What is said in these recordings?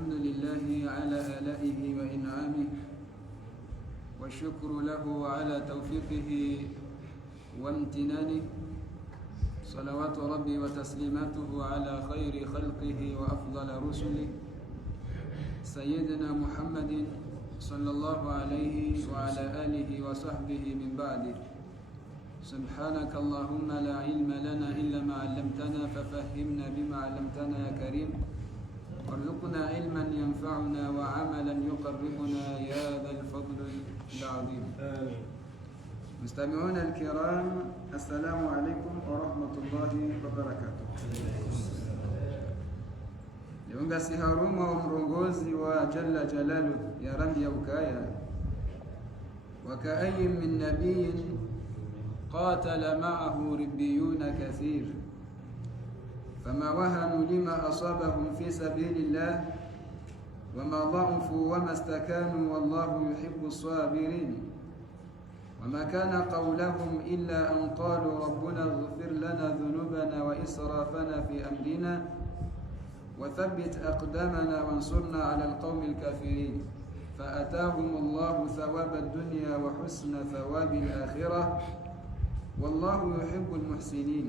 الحمد لله على آلائه وإنعامه، والشكر له على توفيقه وامتنانه. صلوات ربي وتسليماته على خير خلقه وأفضل رسله سيدنا محمد صلى الله عليه وعلى آله وصحبه من بعده. سبحانك اللهم لا علم لنا إلا ما علمتنا ففهمنا بما علمتنا يا كريم، وارزقنا علما ينفعنا وعملا يقربنا يا ذا الفضل العظيم. آمين. مستمعون الكرام، السلام عليكم ورحمة الله وبركاته. Liunga siharuma wa mrongozi wa jalla jalalu ya rambi ya ukaya, wakaayin min nabiyin qatala ma'ahu ribbiyuna kathir fama wahanu lima asabahum fi sabilillah wama dha'ufu wama istakanu wallahu yuhibbu as-sabirin wama kana qawluhum illa an qalu rabbuna ighfir lana dhunubana wa israfana fi amrina وثبت أقدامنا وانصرنا على القوم الكافرين فأتاهم الله ثواب الدنيا وحسن ثواب الآخرة والله يحب المحسنين.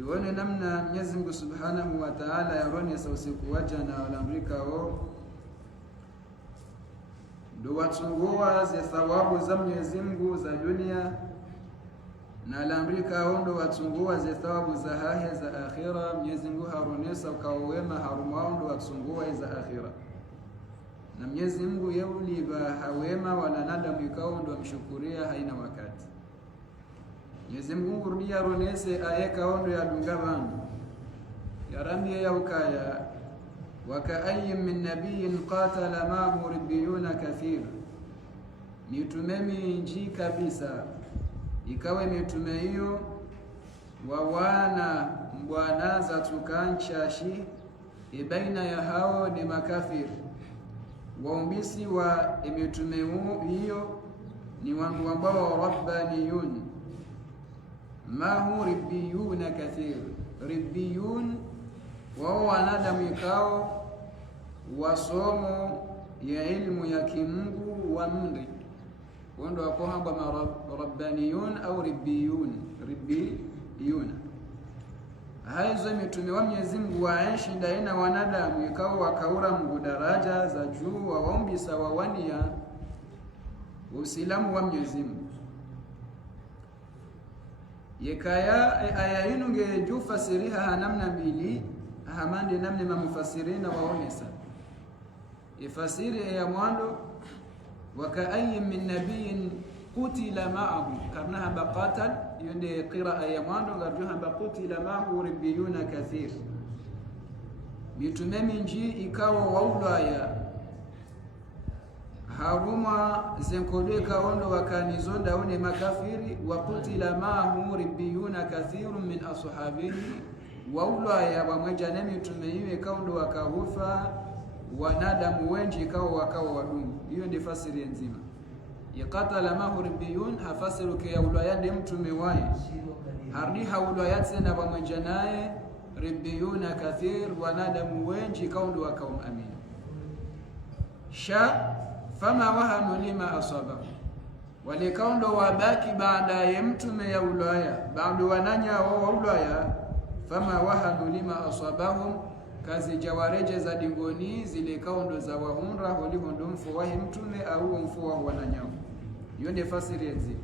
Riwani namna Mwenyezi Mungu Subhanahu wa Ta'ala yaonyesha usiku waja na Waamrika wao ndo watungua za thawabu za Mwenyezi Mungu za dunia, na Waamrika wao ndo watungua za thawabu za hahe za akhira. Mwenyezi Mungu haronesa ukawema harumao ndo watungua za akhira, na Mwenyezi Mungu yauliba hawema wala nadamu ikao ndo amshukuria haina wakati. Mwenyezi Mungu rudia ronese ayeka ondo ya dungaban ya rambi ya ukaya, wakaayin min nabiyin qatala ma'ahu ribbiyuna kathir. Mitumemi nji kabisa ikawe mitume hiyo wawana mbwana za tukanchashi ibaina ya hao ni makafir. Waumbisi wa mitume hiyo ni wangu ambao rabbaniyun mahu ribbiyuna kathir. Ribbiyun wao wanadamu ikao wasomo ya ilmu ya kimungu wa mri wando wakohamba rabbaniyun au ribbiyun. Haizo mitume wa Mwenyezi Mungu waaishi daina wanadamu ikao wakaura Mungu daraja za juu waombi sawawania usilamu wa Mwenyezi Mungu. Yekaya aya inunge juu fasiriha namna mbili hamandi namna mamufasirina waonesa. Ifasiri ya mwando wakaayin min nabiyin qutila ma'ahu karnaha baqatal yunde qiraa ya mwando garjuha baqutila ma'ahu ribbiyuna kathir. Mitume minji ikawa waulaya haruma zenkodeka ondo wakanizonda one makafiri wa qutila ma'ahu ribbiyuna kathirun min ashabihi waulaya wamweja na mitume hiyo ikaondo wakahufa wanadamu wengi ikawa wakawa wadumu. Hiyo ndi fasiri nzima ya qatala ma'ahu ribbiyun. Hafasiru ke ya ulayande mtume wae hardi haulayat sena wamweja naye ribbiyuna kathir wanadamu wengi ikaondo wakawa amini. Fama wahanu lima asaba walikaundo wabaki baada ya mtume ya ulaya bado wananya wa ulaya. Fama wahanu lima asabahum kazi jawareje za dingoni zile kaundo za wahunra holihondo mfu wahi mtume au mfu wa wananya. Hiyo ni fasiri yenzi.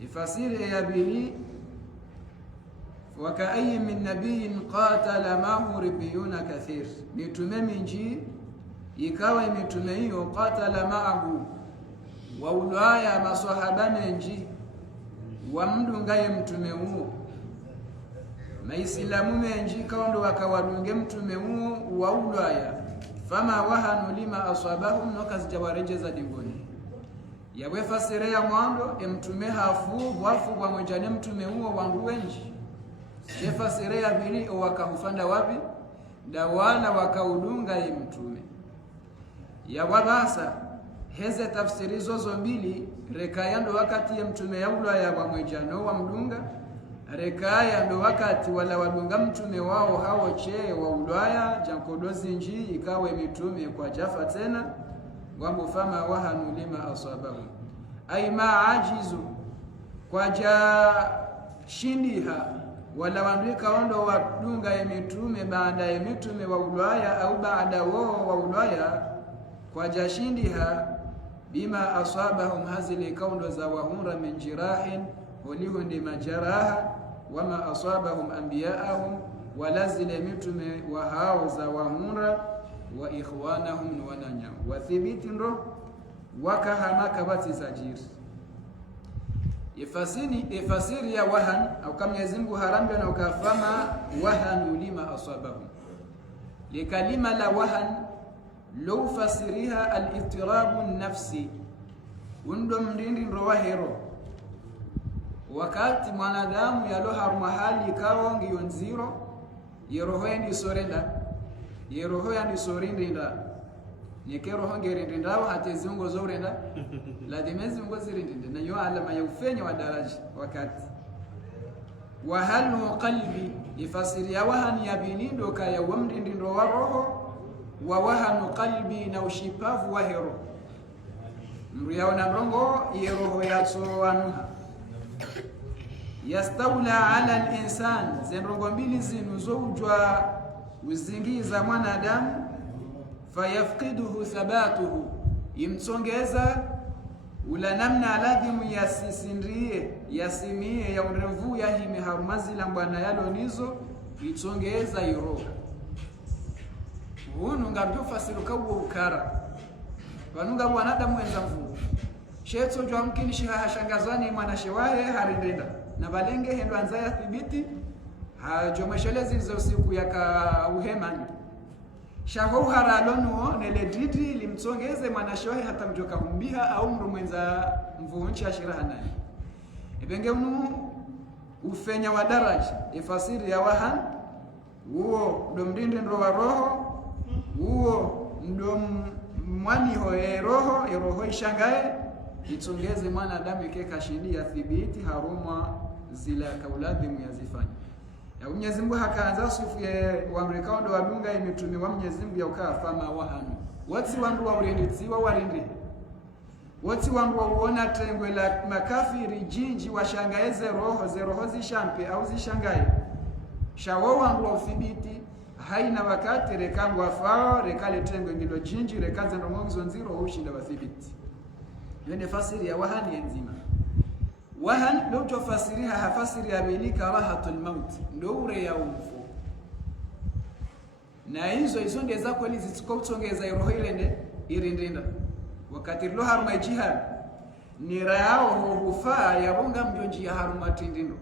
Ifasiri ya bili wakaayin min nabiyin qatala ma'ahu ribbiyuna kathir. Mitume minji ikawa mitume hiyo qatala ma'ahu wa ulaya maswahaba menji wa mdungaye mtume huo maislamu menji kaundo wakawadunge mtume huo wa ulaya. Fama wahanu lima asabahum nokazjawarejeza dingoni yawe fasire ya mwando mtume hafu wafu wa mwenjane mtume huo wangu wenji. Fasire ya bili wakahufanda wapi dawala wakaudunga mtume ya wabasa heze tafsiri zozo mbili rekayando wakati ya mtume ya ulaya wa mwenjano wa mdunga rekaya ndo wakati wala wadunga mtume wao hao che wa ulaya jankodozi nji ikawe mitume kwa jafa tena ngwambo fama wahanu lima asabahum ay ma ajizu kwa ja shindiha wala wandika ondo wadunga mitume baada ya mitume wa ulaya au baada wao wa ulaya kwa ja shindiha bima asabahum hazili kaundo za wahunra min jirahin walihundi majaraha wama asabahum anbiya'ahum walazile mitume wa hao za wahunra wa ikhwanahum wananya wa thibiti ndo wakahamaka bati zajir ifasiri ya wahan au kama Mwenyezi Mungu harambe na ukafama wahan lima asabahum likalima la wahan law fasiriha al-ittirabu an-nafsi undo mndindi ndo wahero wakati mwanadamu yaloha mahali kaongi yonziro yeroho ndi sorenda yeroho ndi sorindinda nekero hongerindinda hata zungo zorenda la dimezi ngo zirindinda na yo alama ya ufenya wa daraja wakati wa halu qalbi ifasiri ya wahani ya bilindo kaya wamdindindo wa roho wa wahanu qalbi na ushipavu wa hero mriyaona mrongo yeroho yatso anuha yastawla ala al-insan zenrongo mbili zinuzojwa uzingiza mwanadamu fayafqiduhu thabatuhu imtsongeza ula namna aladhimu yasisindrie yasimie ya urevu ya hime harumazila mbwana yalo nizo itsongeza iroho hunu ngabyo fasiruka uwo ukara wanunga wanadamu wenza mvu shetso jwa mkini shahashangazani mwana shewahe harindenda na balenge hendo anzaya thibiti hajomeshelezi za usiku yaka uhemani shaho haralonuo neledidi limtsongeze mwanashohe hata mjoka humbiha au mru mwenza mvuhunchi ashiraha nani ibenge unu ufenya wa daraja ifasiri ya wahan uo domdinde ndo wa roho uo ndo mwani hoe roho ishangae itsongeze mwanadamu ikeka shindia thibiti haruma zila kauladhimu yazifanya ya Mwenyezi Mungu hakaanza sifu ya Amerika ndo wadunga imetumi wa Mwenyezi Mungu ya ukafama wahanu wati wandu wa urenditiwa warindi wati wandu wa uona tengwe la makafiri jinji washangaeze roho zishampe au zishangae shawo wandu wa uthibiti haina wakati rekangu afao rekale tengwe ngilo jinji rekaze ndo mwanzo nziro ushinda wathibiti yene fasiri ya wahani nzima wahan leo tufasiriha hafasiri ya bilika rahatul maut ndoure ya umfu na hizo ndeza kweli zitsikotongeza roho ile irindinda wakati lo haruma jihad ni rao hufa ya bonga mjonji ya haruma tindindo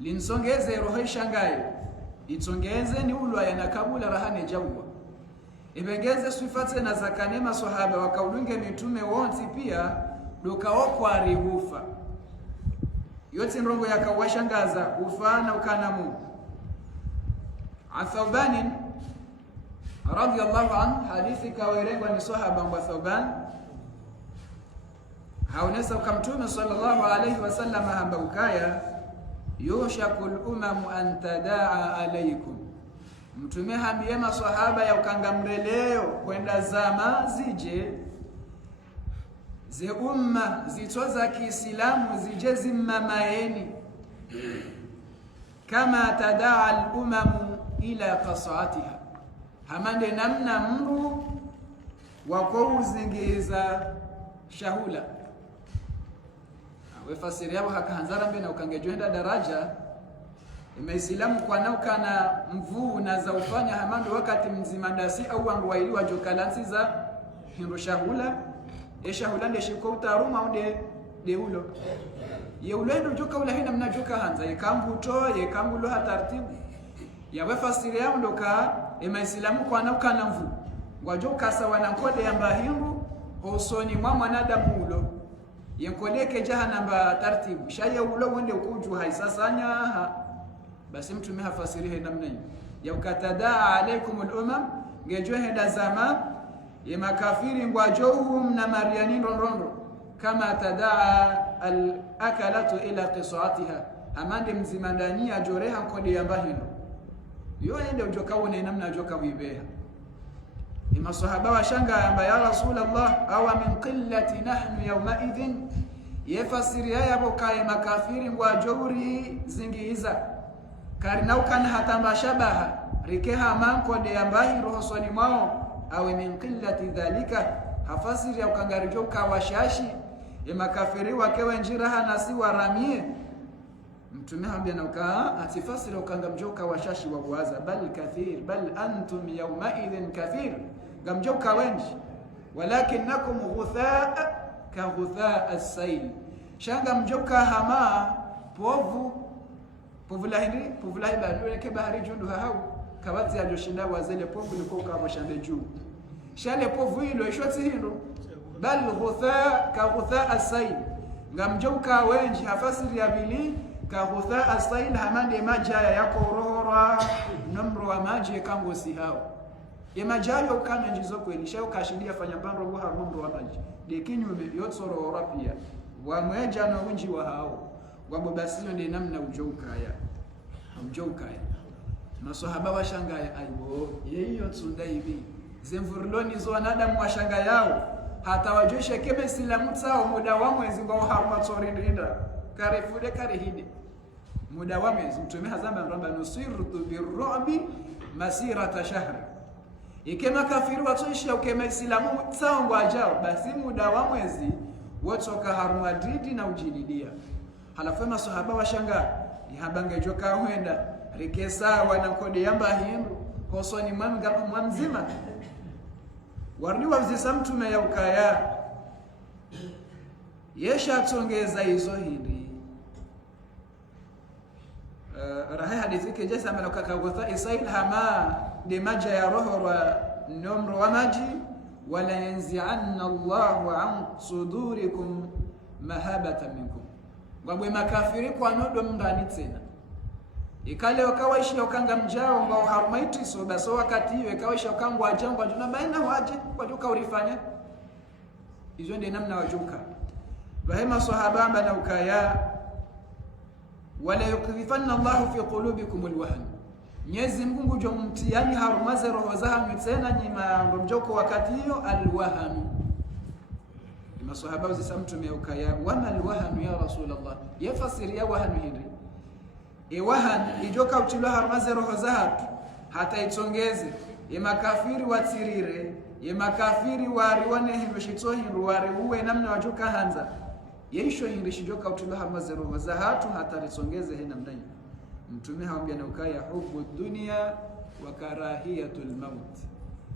linsongeze roho ishangaye itongeze ni ulwa yana kabula rahane jawwa ibengeze sifate na zakanema sahaba wakaulunge mitume wote pia dokaokwa rihufa yote ndongo yakawashangaza ufana ukanamu Athauban radiyallahu anhu hadithi kawerengwa ni sahaba wa Thauban haonesa ukamtume sallallahu alayhi wasallam hamba ukaya yushakul umam an tadaa alaykum mtume hambie maswahaba ya ukangamreleo kwenda zama zije ze umma zitoza Kiislamu zije zimmamaeni kama tadaa al-umam ila qasatiha hamande namna mru wako uzingiza shahula wefasiri yao hakaanzara mbena ukangejwenda daraja Imaislamu kwa naukana mvuu na za ufanya hamando wakati mzima dasi au wangu wailiwa jokalansi za hindu shahula shahula ndeshiko utaruma unde deulo ye ulendo joka ula hina mnajoka hanza yekambu to yekambu lo hatartibu ya wefasiri yao ndoka Imaislamu kwa naukana mvuu wajoka sawa na kode ya mbahindu hosoni mwa mwanadamu ulo yenkodeke jahanamba tartibu shaya ulo wende ukuju haisasanya basi mtume hafasirihe namna hiyo ya ukatadaa alaikum al-umam ngejwe heda zama ya makafiri ngwajohum na mariani rondo kama tadaa al-akalatu ila qisatiha amande mzima ndani ajoreha kode yamba hino yo ende ujoka une namna ajoka wibeha masahaba washanga amba ya Rasulullah aw min qillati nahnu yawma idhin yafasiri yabo kai makafiri ngwa jawri zingiiza karina ukana hatamba shabaha rikeha manko de ambahi rohosoni mwao aw min qillati dhalika hafasiri ya ukangarijoka washashi ya makafiri wakewe njiraha nasi waramie mtume hambia na ukaa atifasiri ukangamjoka washashi wa buaza bal kathir bal antum yawma idhin kathir gamjoka wengi walakinakum ghuthaa ka ghuthaa as-sayl shanga mjoka hama povu lahi bahari ke bahari jundu hau kabati ajoshinda wazele povu liko kama shande juu shale povu hilo ishoti hilo bal ghuthaa ka ghuthaa as-sayl gamjoka wengi hafasiri ya bili ka ghuthaa as-sayl hamande majaya yako rohora numro wa maji kango si hao yemajayo kana njizo kweli shayo kashidia fanya bando ngo harumro wa maji dekinyume yotsoro orapia wa mweja na unji wa hao wambo basio ndi namna ujokaya masahaba washangaya aibo yeyo tsunda hivi zemvurloni zo wanadamu washanga yao hata wajeshe kebe silamu tsao muda wa mwezi ngo haruma tsorinda karefude karehide muda wa mwezi mtume hazamba ramba nusirtu birrubi masirata shahri ikema kafiri watoishi ukema islamu tsao ajao basi muda wa mwezi wotoka haruma dridi na ujididia halafu masahaba washanga ihabange joka huenda rikesa wanakode yamba hindu kosoni mzima warni wazisa mtume ya ukaya yesha tongeza hizo hindi rahi hadithi kejesa malaka kagotha isail hama de maja ya roho wa nomro wa maji wala yanzi'anna Allahu an sudurikum mahabatan minkum ngabwe makafiri kwa nodo mndani tena ikale wakawaishi ukanga mjao ngao harumaiti so baso wakati hiyo ikawaishi ukangwa ajangwa juna baina waje kwa juka ulifanya hizo ndio namna wajuka bahema sahaba bana ukaya wala yukrifanna Allahu fi qulubikum alwahn Mwenyezi Mungu jo mtiani harumaze roho zangu tena nyima mjoko wakati hiyo alwahn masahaba zisamtume ukaya wama alwahn ya Rasulullah yafasiri ya wahn hili wahan ijoka utilo harumaze roho zatu hata itongeze makafiri watirire makafiri warione hilo shitohiru wari uwe namna wajoka hanza yeisho shijoka utilo harumaze roho zatu hata itongeze hina mnani mtume haambia na ukaya hubu dunia wa karahiyatul maut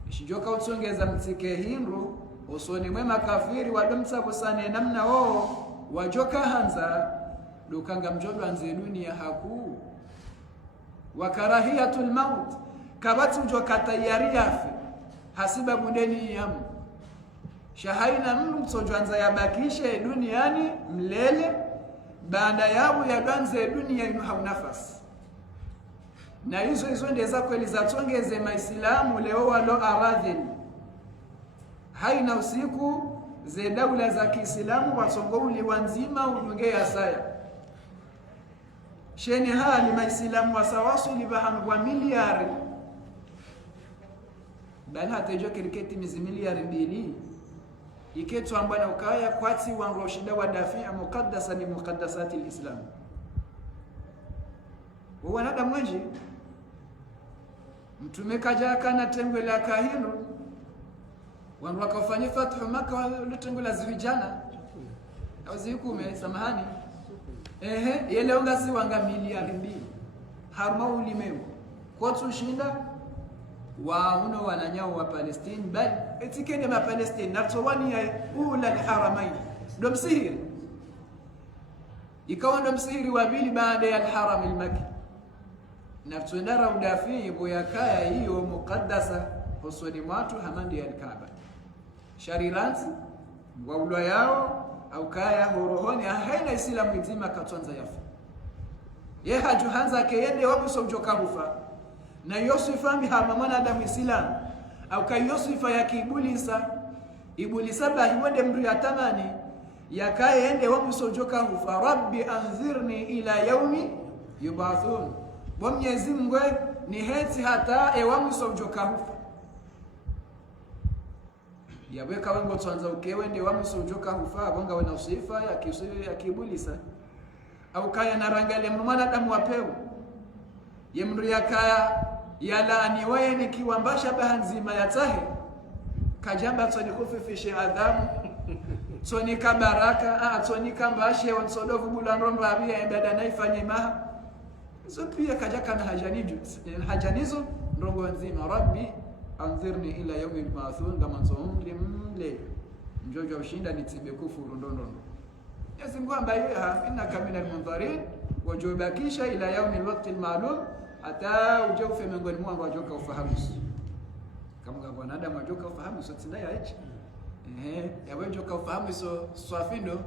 shijoka utongeza mtike hinru usoni mwe makafiri wadomtsa kusane namna wao wajoka hanza dukanga mjodo anze dunia haku wa karahiyatul maut kabatu joka tayari yafi hasiba budeni yamu shahaina mtu msojanza yabakishe duniani mlele baada yao ya danze dunia inu haunafasi na hizo ndeza kweli za tongeze maislamu leo walo aradhini haina usiku ze daula za Kiislamu wasongouli wanzima ungea saya sheni hali maislamu wasawasuli bahanu wa miliari bali hata hiyo kiriketi miliari 2 iketu ambana ukaya kwati wa roshida wa dafia muqaddasa ni muqaddasati alislam wanada mwenji mtume kaja kana tengwe la kahinu wanwa kafanya fathu Makkah lutengo la vijana au zikume samahani yele ongasi wanga miliari 2 harma ulimeu kwa tushinda wa uno wananyao wa Palestine bali etikende ma Palestine natowani ya ula alharamain domsihiri ikawa domsihiri wa bili baada ya alharam almakki natundara udafi boyakaya hiyo muqaddasa husuni watu hamandi alkaaba shariranzi wa ulwa yao au kaya horohoni haina islamu nzima katonza yafu ye hajuhanza keyende wapo sojoka rufa na Yusufa mihama mwanadamu Islam au ka Yusufa ya ibulisa bahi wende mru ya tamani yakaye ende wamusojoka hufa rabbi anzirni ila yaumi yubathun wa Mwenyezi Mungu ni heti hata wamusojoka hufa yaweka wengo twanza ukewe ndi wamusojoka hufa abonga wana sifa ya kibulisa au kaya narangale mwana damu wapewa yemru yakaya yalaani waye ni kiwambasha bahanzima yatahe kajamba tsoni kufifishe adhabu tsoni kabaraka tsoni kambashe wansodovu bulanrondo abia ibada naifanye maha zo pia kajaka na hajanizo ndongo nzima rabbi anzirni ila yawmi al-ba'thun kama nzomri mle mjojo ushinda nitibe kufuru ndondo Mwenyezi Mungu ambaye innaka minal munzarin wajubakisha ila yawmi al-waqti al-ma'lum hata ujeufe miongoni mwangu wajoka ufahamu kama bwana Adam wajoka ufahamu so tsinda ya hichi yawe joka ufahamu so swafindo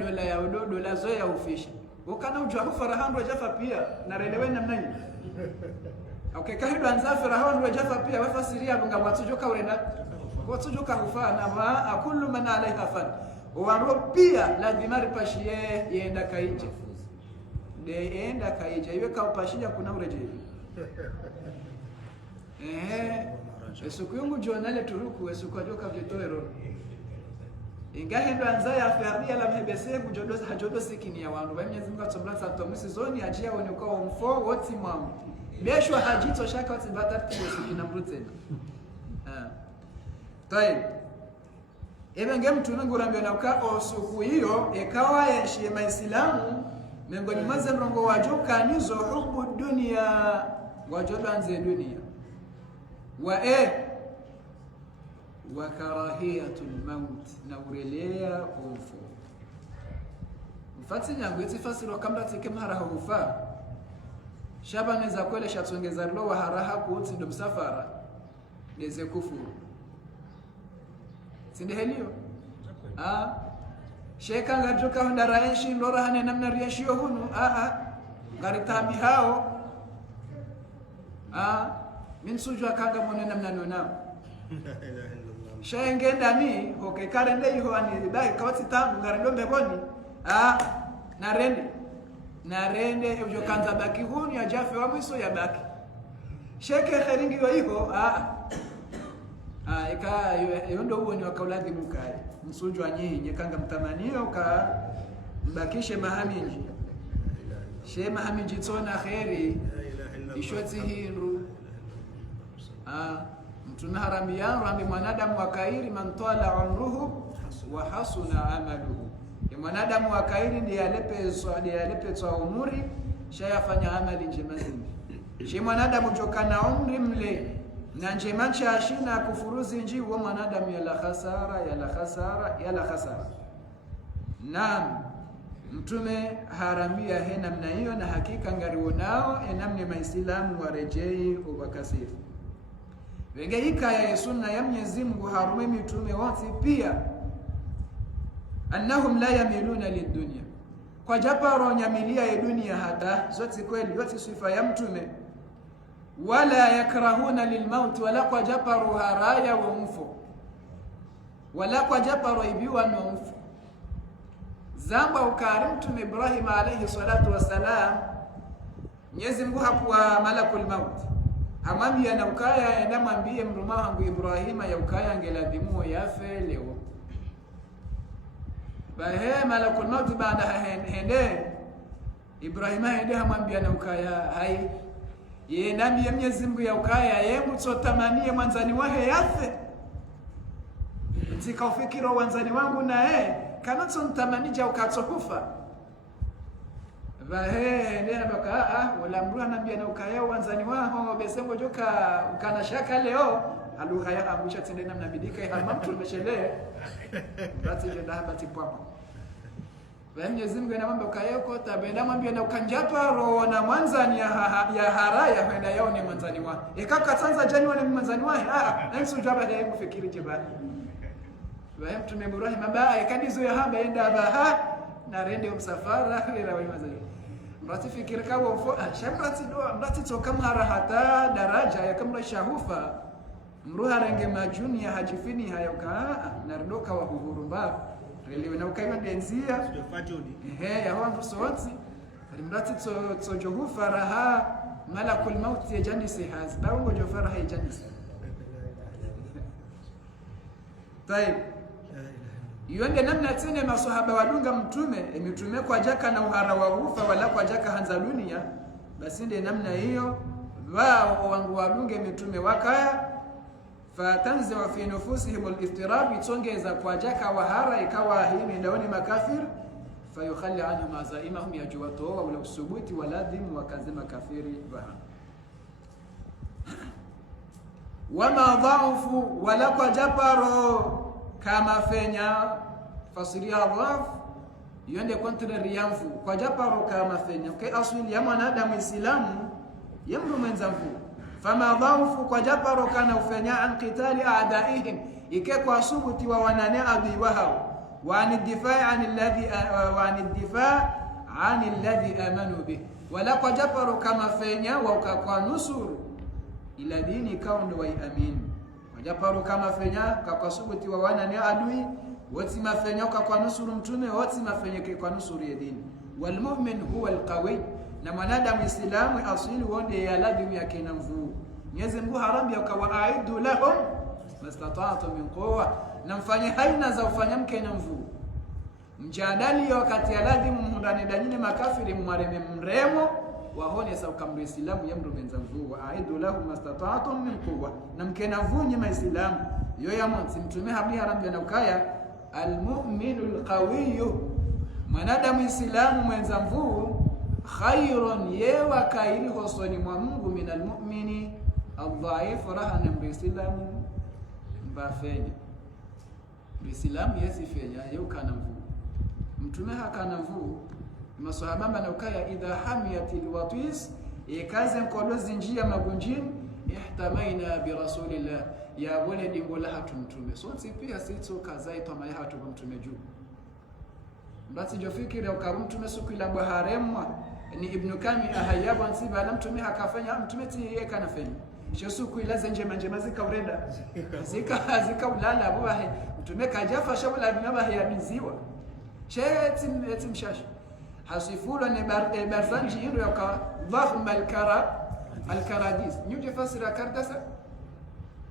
dola ya dola zoya ufisha ukana ujwa farahandu jafa pia na relewe namna hiyo okay kahido anza farahandu jafa pia wafasiria bunga watujoka urenda watujoka ufana wa akullu man alaiha fan waro pia lazima ripashie yenda kaije enda kaija iwe kaupashia kuna urejea esuku yungu jonale turuku esuku ajoka vitoero ingahe ndo anza ya faria la mhebese kujodosa hajodosa kini ya wandu Mwenyezi Mungu atomla santo misizoni ajia woni kwa mfo woti mwamu beshwa hajito shaka wati batatu sikina mrutena tai ebe mtu nangu rambia na ukao suku hiyo ekawa yeshie maislamu miongoni mwa mrongo wajoka nizo hubu dunia wajodanze dunia wa karahiyatul maut na urelea ufu mfati nyangu itifasiro kamla tikemhara hufa shabane za kwele shatongeza lo wa haraha kuuti ndo msafara neze kufuru sinde helio sheka ngajoka honda raeshi ndora hane namna rieshio hunu ngaritambi hao minsuju akanga mone namna nona shenge ndani hoke karende hiyo ani dai kawati tangu ngarendo mbeboni narende ejo kanza baki hunu ya jafe wa mwiso ya baki sheke kheringi hiyo ika yondo huo ni wakauladi mukai msuju anyinyi kanga mtamanio ka mbakishe mahaminji she mahaminji tsona khairi ishoti hindu mtuna harami yangu ambi mwanadamu wakairi man tala umruhu wa hasuna amaluhu mwanadamu wakairi ndiye alepezwa umuri shayafanya amali njema zindi she mwanadamu jokana umri mle na njema ashina kufuruzi nji wa mwanadamu yala khasara naam mtume haramia he namna hiyo na hakika ngariwonao enamne maislamu warejei ubakasifu wenge hikaya ya sunna ya Mwenyezi Mungu harume mitume wote pia annahum la yamiluna lidunya kwa japaro nyamilia ya dunia hata zote kweli yote sifa ya mtume wala yakrahuna lilmaut wala kwa japaru haraya wa mfu wala kwa japaru ibiwa na mfu zamba ukarim mtume Ibrahim alayhi salatu wasalam Mwenyezi Mungu hakuwa malakul maut amwambia na ukaya enda mwambie mruma wangu Ibrahima ya ukaya angeladhimu yafe leo bahe malakul maut baada hende Ibrahima hende amwambia na ukaya hai ye nami ya Mwenyezi Mungu ya ukaya yemu tsotamanie mwanzani wahe yafe ntikaufikiro wanzani wangu na kana tsontamanija ukatsokufa bahe ndena baka wala mru anambia na ukaya wanzani waho besengo joka ukana shaka leo alugha ya abusha tendena mnabidika ya mamtu meshele bati je dahabati papa Mwenyezi Mungu anamwambia ukayeko tabenda mwambia na ukanjapa roho na mwanzani ya haraya kwenda yao ni mwanzani wa ikaka tsanza jani wale mwanzani wa na msujaba da yangu fikiri jeba wewe mtume Ibrahim baba ikanizo ya haba enda baha na rende msafara ile wale mwanzani mrati fikiri kawo fo shamrati do mrati toka mara hata daraja ya kamra shahufa mruha renge majuni ya hajifini hayoka na rindoka wa uhurumba relewe na ukaiwa denzia ya wangu sowati rimrati tsojohu faraha malakul maut yajandisi haz bawo jo faraha yajandisi tayeb yonde namna tene maswahaba wadunga mtume kwa jaka na uhara wa ufa wala kwa jaka hanza dunia basi ndio namna hiyo wao wangu wadunge mitume wakaya fatanzi wa fi nufusihim al-iftirab itongeza kwa jaka wahara ikawa hii ndaoni makafir fayukhalli anhum azaimahum yajwatu wa la usubuti wala dhim wa kazima kafiri baha wama dhaufu wala kwa japaro kama fenya fasiria dhaf yonde contrary yanfu kwa japaro kama fenya ke asili ya mwanadamu islamu yamru menzanfu fama dhaufu kwa japaro kana ufenya an qitali a'daihim ike kwa subuti wa wanane adui wao wa anidifaa an alladhi amanu bih wala kwa japaro kama fenya wa kwa nusuru ila dini kaundo wa amin kwa japaro kama fenya kwa subuti wa wanane adui wote mafenya kwa nusuru mtume wote mafenya kwa nusuru ya dini wal mu'min huwa alqawi na mwanadamu islamu asili wonde ya ladhi yake na mvuu Mwenyezi Mungu harambi akawaaidu lahum mastata'tu min quwwa na mfanye haina za ufanya mke na mvuu mjadali wakati ya ladhi mundani danyine makafiri mwareme mremo wahone sa ukamru islamu yamru benza mvuu waaidu lahum mastata'tu min quwwa na mke na mvuu nyima islamu yoya mwanzi mtume habli harambi na ukaya almu'minul qawiyyu mwanadamu islamu mwenza mvuu khairun yewa kairi hosoni mwa Mungu minal mu'mini adhaif rahana mbislamu mbafenya mbislamu yesifenya yukana mvuu mtume hakana mvuu maswahaba na ukaya idha hamiyatil watis ikaze mkodozi njia magunjini ihtamaina bi rasulillah ya wale dingola hatumtume so pia sito kazaitwa maya hatu mtume juu basi jofikiri ukamtume siku ila baharemwa ni ibn kami ahayabu ansiba la mtume akafanya mtume tiye kana fanya sio siku ila njema zikaurenda zika ulala bwahe mtume kajafa shabula binaba ya biziwa sheti mshashi hasifula ni barzanji ndio yaka dhahm al-karadis nyuje fasira kardasa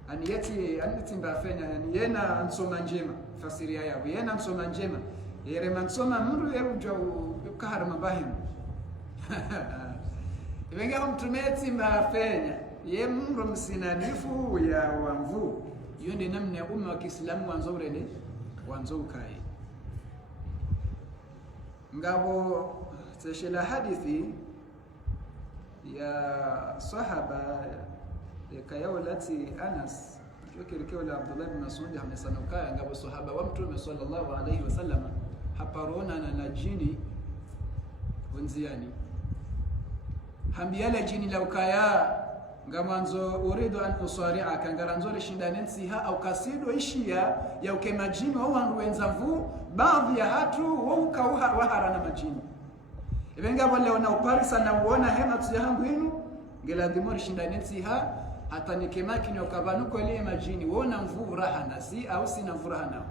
aniyati mbafenya yani yena ansoma njema fasiria yao yena ansoma njema yere mansoma mru yerujo kahara mabahimu iwenga mtumeti mbafenya ye mru msinanifu ya wamvu yonde namna umma wa Kiislamu wanzo kai ngabo tashila hadithi ya sahaba yakayawlati Anas jokirikeo la Abdullah bin Mas'ud hamesanukaya ngabo sahaba wa mtume sallallahu alayhi wasallam haparona na jini wenziani hambiala jini la ukaya ngamanzo uridu an usari'a kangaranzo lishindane nsiha au kasido ishia ya ukemajini au wandu wenzavu baadhi ya hatu wauka wahara na majini ibenga wale wana uparisa na uona hema tuyahangu inu ngela dimori shindane nsiha hata nikemaki ni ukabanuko ile majini wona mvu raha nasi au sina furaha nao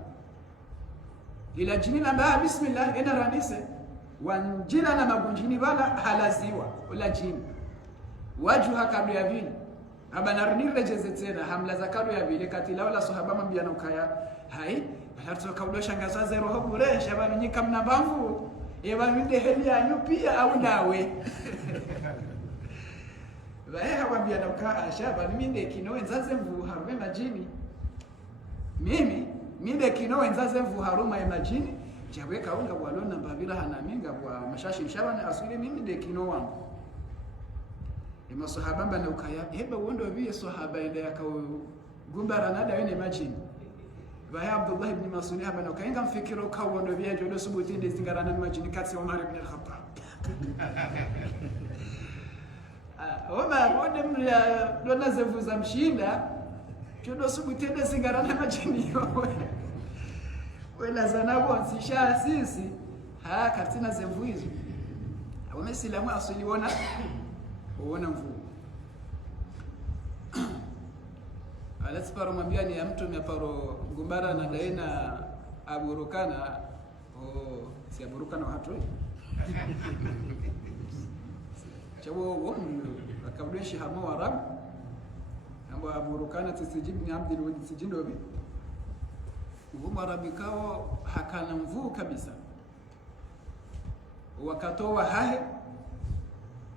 ila jini namba bismillah ina ranise wanjila na magunjini bala halaziwa ula jini waju hakadu ya vile abanarnire jeze tena hamla zakadu ya vile katila wala sahaba mbiana ukaya hai hatu kaudosha ngazaze roho bure shabani nyika mnabamvu eba minde heli anyu pia au nawe bae hakwambia ukaya shabani minde kino enzaze mvu harume majini minde kino enzaze mvu haruma ya majini jawe kaunga walona babira hanaminga kwa mashashi shabani asili mimi de kino wangu ima sahaba mbana ukaya heba wondo biye sahaba enda yakao gumbara nada wene majini bae Abdullah ibn Mas'ud haba ukainga mfikiro ka wondo biye jodo subuti ndi zingarana majini kati Umar ibn al-Khattab Umar wonde mla zevuza mshinda jodo subuti ndi zingarana majini wela zanabu ansisha sisi katina zemvu hizo wamesilamu asiliona uona mvu alasiparo mwambia ni ya mtu meparo gumbara na daina aburukana siaburuka na watu chawo akabudisha hama Waarabu ambao aburukana tisijibni Abdul Wadid Sijindobi Mwarabu kao hakana mvuu kabisa wakatoa hahe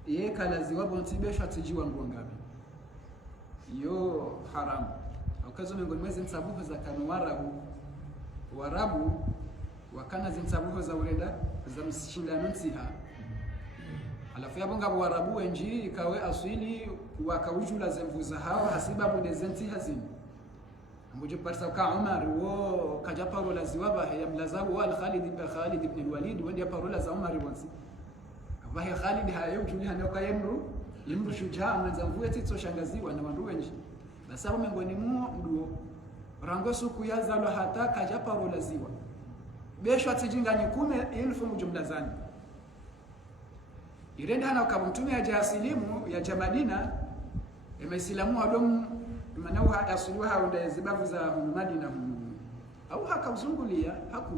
ye kalaziwa bontibesha tijiwa ngwangabi yo haramu akazo miongoni mwezi nsabuho za kanu Warabu wakana zinsabuho za urenda za mshindano nsiha alafu yabonga Warabu wenji ikawe asili wakaujula zemvuza hawa hasibabu dezenti hazini mmoja parsa ka Umar wo kaja parola ziwaba ya mlazabu wal Khalid ibn al-Walid wandi parola za Umar wansi abahe Khalid hayo julia nyoka yemru shujaa mwanza mvuye tito shangaziwa na wandu wenji basabu mengoni muo nduo rango suku yazalo hata kaja parola ziwa besho atijinga ni 10,000 mjumla zani irenda na kabumtume ya jasilimu ya Madina imesilamu adom manao asuluha haunda zibavu za Madina au hakazungulia haku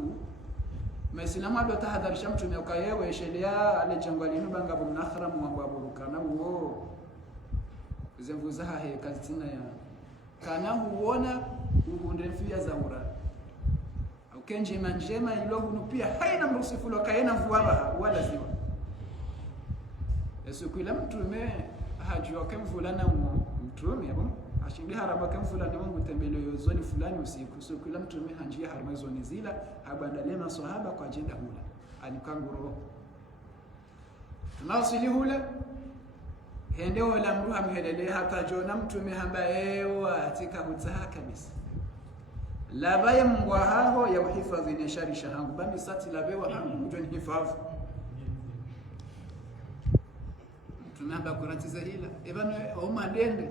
mesilamu ado tahadharisha mtume ukayewe sheria ale jangwalinu banga bumnakhram wa baburukana wo zemvuza he kazitina ya kana huona uhundefia zaura au kenje manjema ilogu pia haina mrusifulo kaena mvuaba wala ziwa Yesu kila mtume hajua kama fulana mtume hapo ashindi haraba kama fulani wangu tembeleo zoni fulani usiku so kila mtume hanjia harama zoni zila habadale maswahaba kwa ajenda hula anikanguro tunawasili hula hende wala mruha mhelele hata jona mtume hambaye atika hutaha kabisa labaye mngwa haho ya uhifadhi ni sharisha hangu bami sati labewa hangu joni hifadhi tunamba kuratiza hila ebano omadende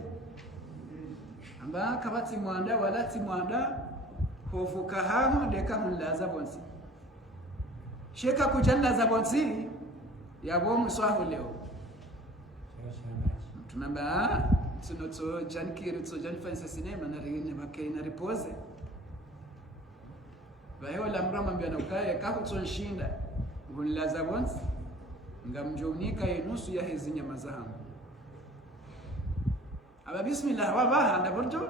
amba kabati mwanda walati mwanda hofuka hamu deka mlaza bonzi sheka kujanna za bonzi yabo muswaho leo tunamba tunoto jankiri to janfansa sinema na rigene bakena repose bayo la mrama mbia na ukaye kakutsonshinda mlaza bonzi ngamjonika nusu ya hizi nyama zangu aba bismillah wabaha ndaburjo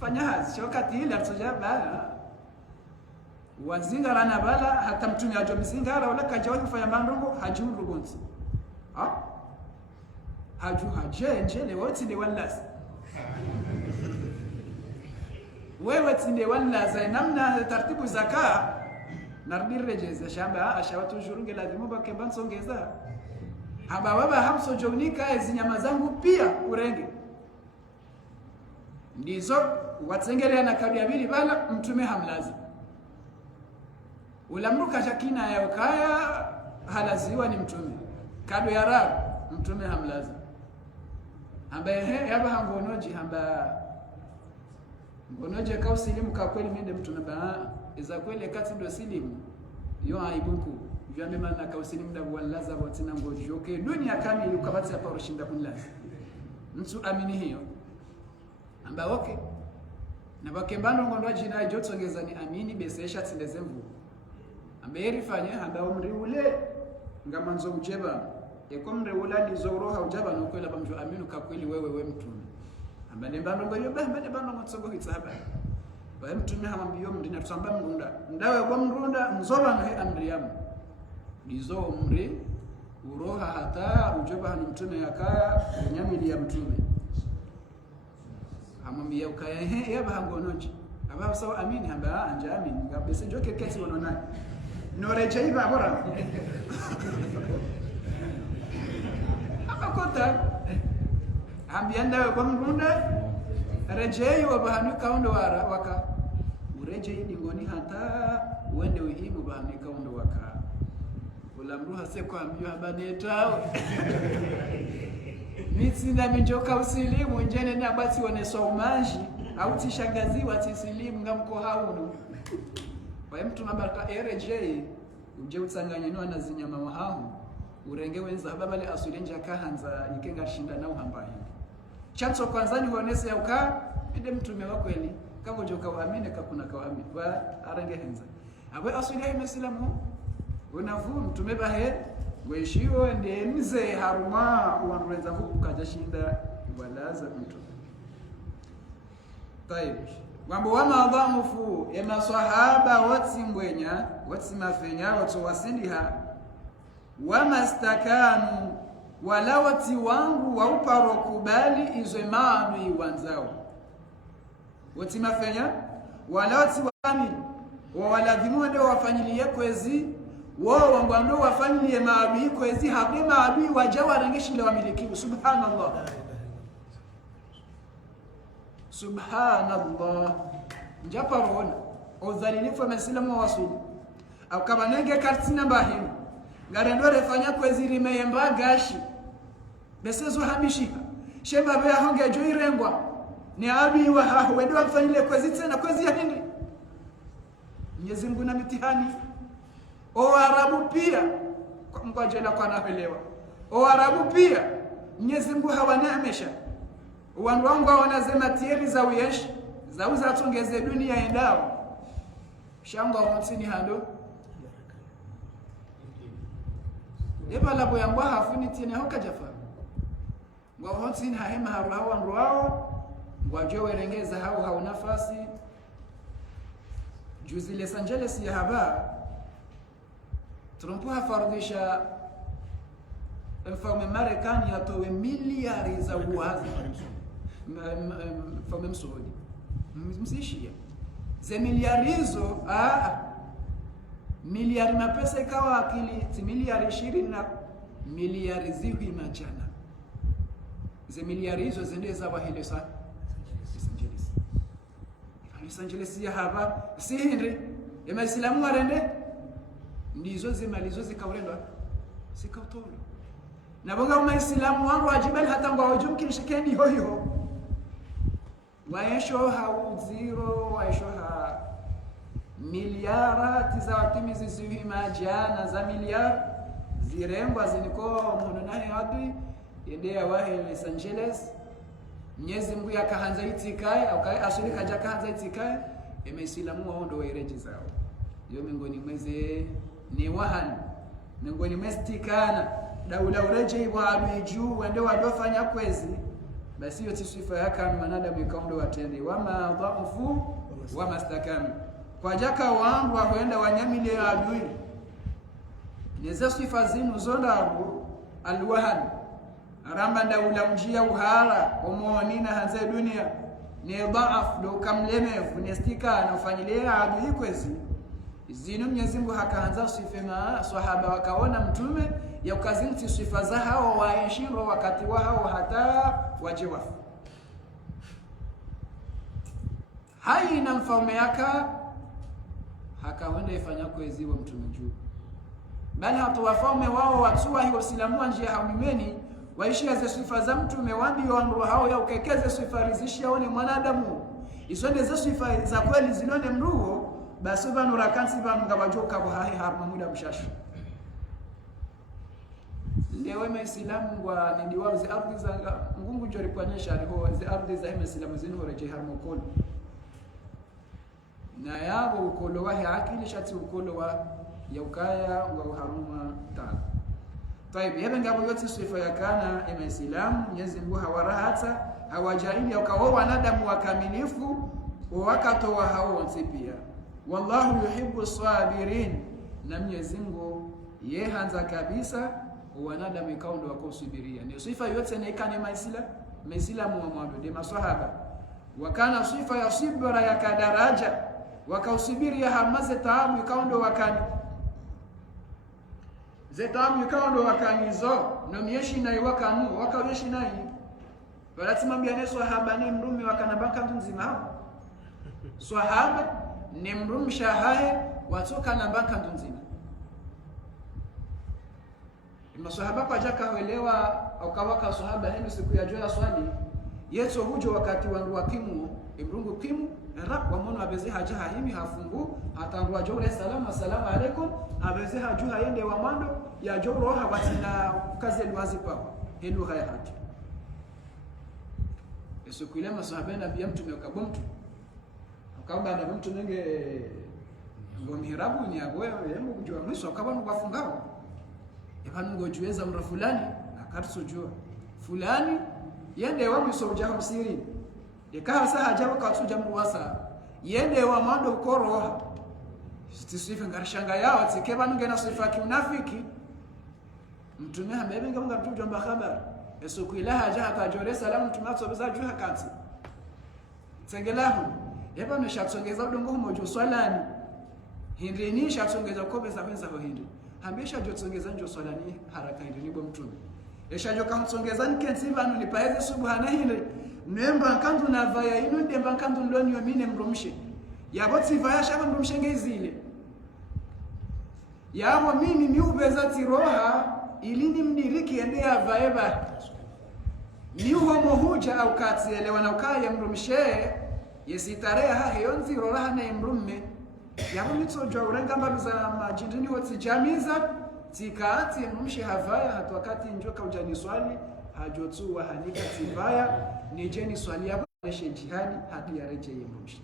fanya hazi shokati ile atsojaba wazingara na bala hata mtume ajo mzingara wala kajawa kufanya mandongo hajuru gonzi haje njele wote ni wallahi wewe tinde wallahi namna taratibu zaka nardir rejeza shamba ashawatu jurunge lazima bake bansongeza haba baba hamso jonika ezinyama zangu pia urenge ndizo watsengelea na kabia bili bala mtume hamlazi ulamruka shakina ya ukaya halaziwa ni mtume kado ya rab mtume hamlazi hamba yaba hangonoji hamba ngonoje ka usilimu ka kweli mende mtume ba iza kweli kati ndo silimu yo aibuku vyame mana ka usilimu da wallaza watina ngojo okay dunia kamili ukabati hapa urushinda kunlazi mtu amini hiyo amba okay na bakembano ngondwaji na jotsongeza ni amini besesha tindezemvu ambe yerifanya amba umri ule ngamanzo ujeba ekomre ula lizoro haujaba no kwela bamjo aminu ka kweli wewe mtume amba nembano ngoyo ba mbane bano ngotsongo hitsaba ba mtume hamambiyo mndina tusamba mrunda ndawe kwa mrunda mzoba no he amri yamu lizo umri uroha hata ujeba ni mtume yakaya nyamili ya mtume hamambiya ukaya yaba hangonoji aba sawa amini hamba anja amini ngabese joke kesi wonona noreje iba bora akota ambianda kwa mrunda rejei wabahani kaundo waka urejei dingoni hata uende uhimu bahani kaundo waka ulamruha seko ambiwa banetao mitsinda minjoka usilimu njene na basi waneswa umaji au tishangaziwa tisilimu ngamko hauno kwa mtu mabaka rejei uje utsanganyeni na zinyama wahamu urenge wenza babale asulenja kahanza ikenga shinda nao hambahi chanzo kwanza ni honese ya uka ende mtume wa kweli kama joka waamini kakuna kaamini wa arenge henza awe asuli ya islamu unafu mtume bahe ngweshiwo ndemze haruma wanweza kukaja shinda walaza mtu. Tayeb mambo wa madhamufu ya maswahaba watsimbwenya watsimafenya watsowasindiha wamastakanu wala wati wangu wauparo kubali izwe maanu iwanzao watimafenya wala wati wami wawaladhimu ndio wafanyilie kwezi wao wangwando wafanyilie maadui kwezi habe maadui wajawa rangishile wamilikibu. Subhanallah, subhanallah. Njapa roona odhalilifu amesilamu wa wasuli au kabanenge kartina mbahini ngarendo refanya kwezi rimeyemba gashi besezo hamishiha shemba be honge jo irengwa ni abi wa haho wende wafanyile kwezi tena kwezi ya nini? Mwenyezi Mungu na mitihani. O Arabu pia kwa jela kwa naelewa. O Arabu pia Mwenyezi Mungu hawaneemesha wangu wanasema tieri za uyesh za uza tungeze dunia endao shanga wonsini hando eba labo yangwa hafuni tena hokajafa ngwa wonsini hahema haruhawa nruao ngwajowe rengeza hau nafasi. Juzi Los Angeles ya haba Trump hafardisha mfalme Marekani atowe miliari za uwazi mfalme Msaudi msishia ze miliari hizo miliari mapesa ikawa akili ti miliari 20 na miliari ziwi majana ze miliari hizo zendeza wa hile sa Los Angeles ya haba si hindi ema islamu warende ndizo zimalizo zikaurendwa sikautolo na bonga umaislamu wangu wajibali hata ngwa wajumkirishikeni hoyo waesho hauziro waesho ha miliarati za watimizi ziwi majana za miliar zirengwa ziniko mhununani wadui yendea wahe Los Angeles. Mwenyezi Mungu yakaanza itikae au kai ashirika jakaanza itikae imeislamu wao ndio waireji zao hiyo miongoni mweze ni wahan miongoni mestikana daula ureje wa juu wende wadofanya kwezi basi hiyo sifa yake wanadamu ikaondo watende wama dhaifu wama stakam kwa jaka wangu waenda wanyamile adui neza sifa zinu zonda alwahan ramba daula mjia uhala omonina hanze dunia ni dhaaf do kamlemevu nestika na ufanyilia adui kwezi zinu. Mwenyezi Mungu hakaanza sifema sahaba wakaona mtume ya ukazinti sifa za hao waeshiro wakati wao hata wajewa hai na mfalme yaka hakaenda ifanya kwezi wa mtume juu bali hata wafalme wao watua hiyo silamu njia haumimeni waishia ze sifa za mtume wandi wandu hao ya ukekeze sifa rizishi yaone mwanadamu isonde ze sifa za kweli zinone mruo basi bano rakansi bano ngabajoka kwa hai harma muda mshashi ndewe maislamu wa ndiwa zi ardhi za ngungu jori kuonyesha aliho zi ardhi za maislamu zinu reje harmo kolo na yabo ukolo wahi akili shati ukolo wa yaukaya wa haruma taala. Tayeb yebe ngabo yote sifa ya kana maislamu Mwenyezi Mungu hawarahata hawajaili ukawa wanadamu wakamilifu wakatoa hao pia. Wallahu yuhibbu sabirin na Mwenyezi Mungu yehanza kabisa wanadamu ikaundo wakusubiria. Ni sifa yote na ikane maislamu wa mwado de maswahaba wakana sifa ya sibra ya kadaraja wakausubiria hamaze taabu ikaundo wakani zetamu ikaundo wakanizo na mieshi na iwakamu wakaweshi nai walatima mbiane swahaba ni mrumi wakanabaka nzima swahaba ni mrumi shahaye watoka na banka nzima maswahaba kwa jaka welewa au kawaka swahaba hendo siku ya joya swali yeso hujo wakati wangu wakimu imrungu kimu rap wa mono abeze haja himi hafungu atangwa jore salamu alaykum abeze haju hayende wa mando ya joro habatina kazi alwazipa hendo haya haja siku ile maswahaba na bia mtume akabomtu akaba na mtu nenge ngo mihirabu ni agwewe yemo kujua mwisho akabanu bafungao ebanu ngo jueza mra fulani akatsujua fulani yende wa mwisho ujaho msiri ikaha saa jabu katsuja mruwasa yende wa mando ukoroha stisifa ngarishanga yao tikeba ngena sifa kiunafiki mtume hamebenga munga tujo mba habari esuku ilaha jaha kajore salamu tumatso beza juha kanzi tsengelahu eba meshatsongeza udongo mojo swalani hindini shatsongeza kobe za benza ho hindi hambisha jotsongeza njo swalani haraka hindini bo mtume esha jo kamtsongeza nkenzi banu ni paeze subhana hindi nemba kandu na vaya inu demba kandu ndoni yomine mrumshe yabo tivaya shaba mrumshe ngezile yabo mimi miubeza tiroha ilini mdiriki ende avaeba ni uhomo huja au katsielewa na ukaya mrumshe yesitareha hayonzi roraha na mrumme yabo mitsojo urengamba za majindini wotsi jamiza tikati mrumshe havaya hatu wakati njoka ujani swali hajotsu wa hanika tivaya nijeni swali yabo leshe jihadi hadi yareje mrumshe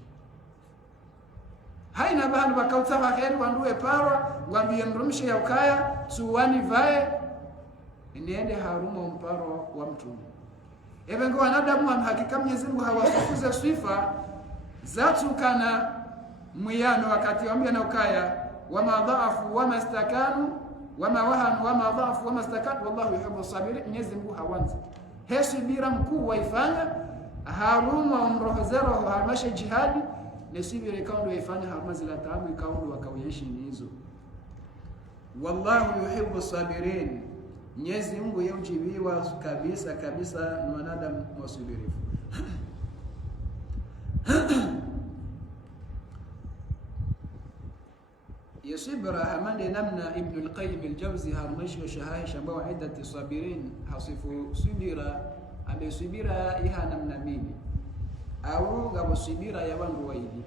haina bahanu bakauta bakeri wanduwe parwa ngambie mrumshe ya ukaya tuwani vae niende haruma mparo wa mtume ebengo wanadamu hakika Mwenyezi Mungu hawasufuze sifa zatu kana mwiyano wakati waambia na ukaya wama dhaafu wama istakanu wama wahanu wama dhaafu wama istakanu wallahu yuhibbu sabirin. Mwenyezi Mungu hawanzi hesi bira mkuu waifanya haruma umroho zero harmashe jihadi nesibire kaundo waifanya haruma zila taamu ikaundo wakauyeshi nizo wallahu yuhibbu sabirin. Mwenyezi Mungu yujibiwa kabisa kabisa na wanadamu wasubirifu. Yasibra hamande namna Ibn al-Qayyim al-Jawzi harmashi wa shahahish ambao idati sabirin hasifu subira amesubira iha namna mimi au gabo subira ya wangu waidi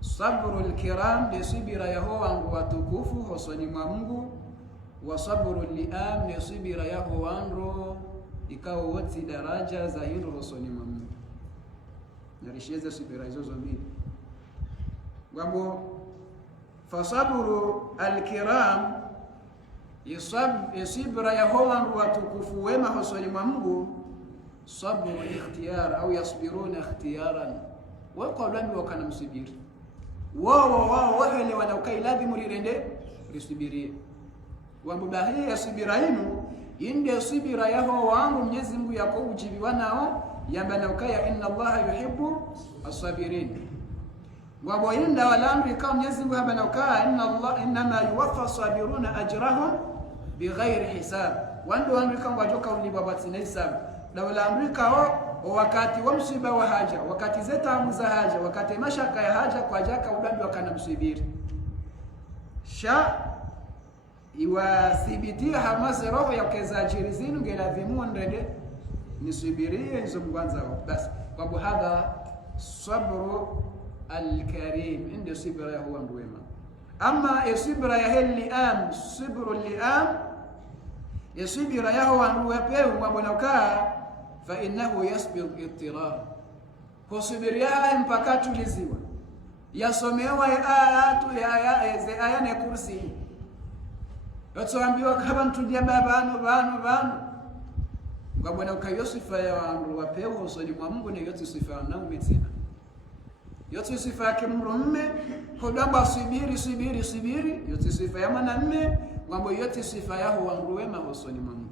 sabrul kiram de subira ya ho wangu watukufu hosoni mwa Mungu wa sabrul liam de subira ya ho wangu ikao wote daraja za hilo hosoni mwa Mungu narisheza subira hizo mbili gabo fasabru alkiram yasibra yahowan watukufu wema hosoni mwa Mungu sabru ikhtiyar au yasbiruna ikhtiyaran wa qawlan wa kana msibiri wao wale wanaokai lazima rirende risubirie wambo bahia yasibirainu inde subira yaho wangu Mwenyezi Mungu yako ujibiwa nao yamba naukaya inna Allaha yuhibbu as-sabirin wabo inda walamri kama Mwenyezi Mungu haba naukaya inma yuwaffa sabiruna ajrahum bighairi hisab wando wamri kama wajoka uliba batina hisab na walamri kao wakati wa msiba wa haja wakati zeta za haja wakati mashaka ya haja kwa jaka udambi wakana msibiri sha iwathibitia hamasa roho ya kezajiri zinu ngelazimu ndende nisubirie hizo mwanza basi kwa hadha sabru alkarim inde sibra ya huwa ndwema ama yasibra ya liam sibru liam yasibra ya huwa ndwepe mwabonoka fa innahu yasbiru ittirar kusubiria mpaka tuliziwa yasomewa ayatu ya aya na kursi yotoambiwa kama mtudia banu ngabona ukayosifa ya wangu wapewa usoni mwa Mungu na yote sifa na umetina yote sifa yake mrumme hodamba subiri yote sifa ya mwanamume ngambo yote sifa yao wangu wema usoni mwa Mungu